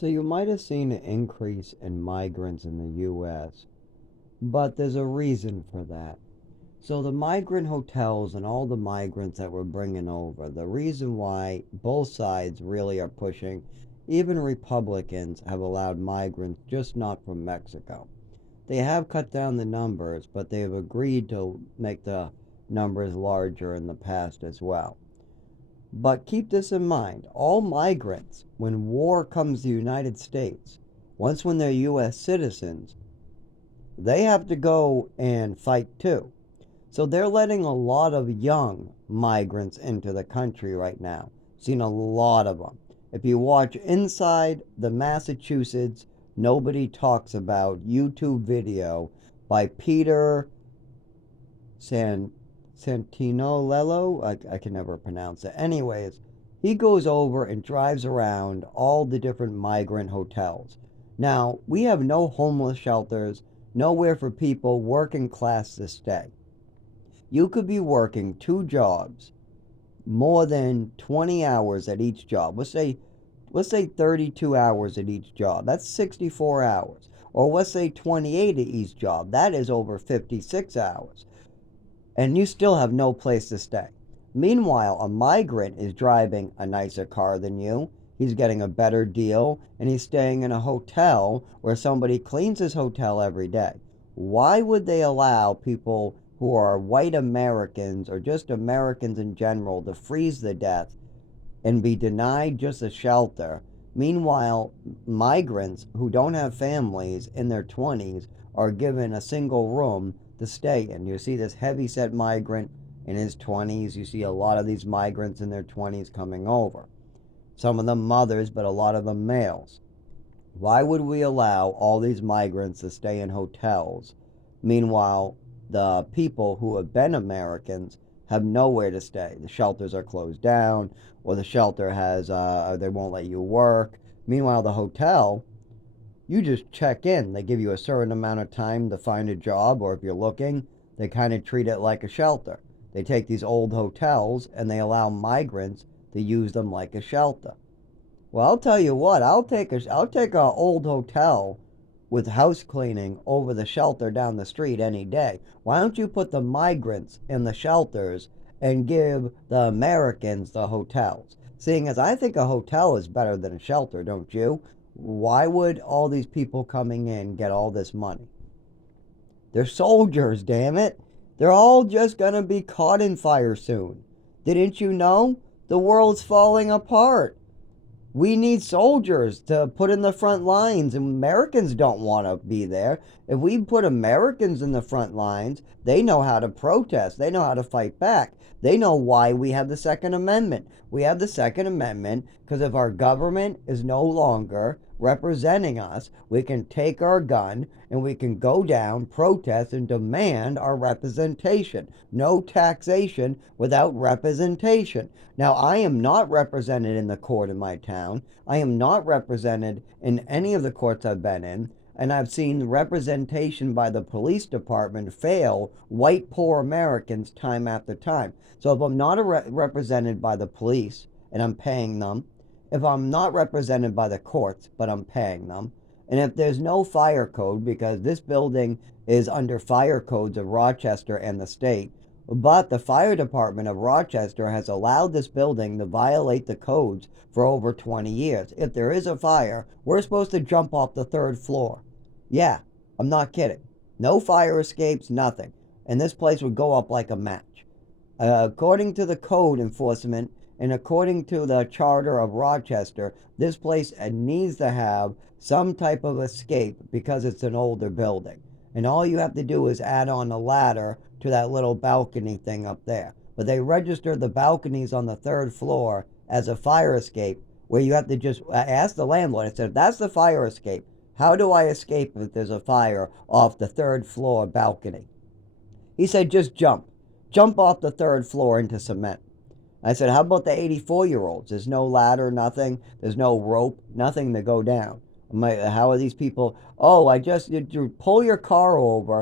So you might have seen an increase in migrants in the US, but there's a reason for that. So the migrant hotels and all the migrants that we're bringing over, the reason why both sides really are pushing, even Republicans have allowed migrants, just not from Mexico. They have cut down the numbers, but they have agreed to make the numbers larger in the past as well. But keep this in mind, all migrants, when war comes to the United States, once when they're US citizens, they have to go and fight too. So they're letting a lot of young migrants into the country right now. Seen a lot of them. If you watch Inside the Massachusetts Nobody Talks About YouTube video by Peter San Santinolello, I can never pronounce it. Anyways, he goes over and drives around all the different migrant hotels. Now, we have no homeless shelters, nowhere for people working class to stay. You could be working two jobs, more than 20 hours at each job. Let's say 32 hours at each job. That's 64 hours. Or let's say 28 at each job. That is over 56 hours. And you still have no place to stay. Meanwhile, a migrant is driving a nicer car than you. He's getting a better deal, and he's staying in a hotel where somebody cleans his hotel every day. Why would they allow people who are white Americans or just Americans in general to freeze to death and be denied just a shelter? Meanwhile, migrants who don't have families in their 20s are given a single room to stay in. You see this heavy-set migrant in his 20s. You see a lot of these migrants in their 20s coming over. Some of them mothers, but a lot of them males. Why would we allow all these migrants to stay in hotels? Meanwhile, the people who have been Americans have nowhere to stay. The shelters are closed down, or the shelter has, they won't let you work. Meanwhile, the hotel, you just check in. They give you a certain amount of time to find a job, or if you're looking, they kind of treat it like a shelter. They take these old hotels and they allow migrants to use them like a shelter. Well, I'll tell you what, I'll take a old hotel with house cleaning over the shelter down the street any day. Why don't you put the migrants in the shelters and give the Americans the hotels? Seeing as I think a hotel is better than a shelter, don't you? Why would all these people coming in get all this money? They're soldiers, damn it. They're all just gonna be caught in fire soon. Didn't you know? The world's falling apart. We need soldiers to put in the front lines, and Americans don't want to be there. If we put Americans in the front lines, they know how to protest. They know how to fight back. They know why we have the Second Amendment. We have the Second Amendment because if our government is no longer representing us, we can take our gun and we can go down, protest, and demand our representation. No taxation without representation. Now, I am not represented in the court in my town. I am not represented in any of the courts I've been in. And I've seen representation by the police department fail white poor Americans time after time. So if I'm not represented by the police and I'm paying them, if I'm not represented by the courts but I'm paying them, and if there's no fire code, because this building is under fire codes of Rochester and the state, but the fire department of Rochester has allowed this building to violate the codes for over 20 years. If there is a fire, we're supposed to jump off the third floor. Yeah, I'm not kidding. No fire escapes, nothing. And this place would go up like a match. According to the code enforcement and according to the charter of Rochester, this place needs to have some type of escape because it's an older building. And all you have to do is add on a ladder to that little balcony thing up there. But they register the balconies on the third floor as a fire escape where you have to just ask the landlord. I said, that's the fire escape. How do I escape if there's a fire off the third floor balcony? He said, just jump. Jump off the third floor into cement. I said, how about the 84-year-olds? There's no ladder, nothing. There's no rope, nothing to go down. How are these people? Oh, you pull your car over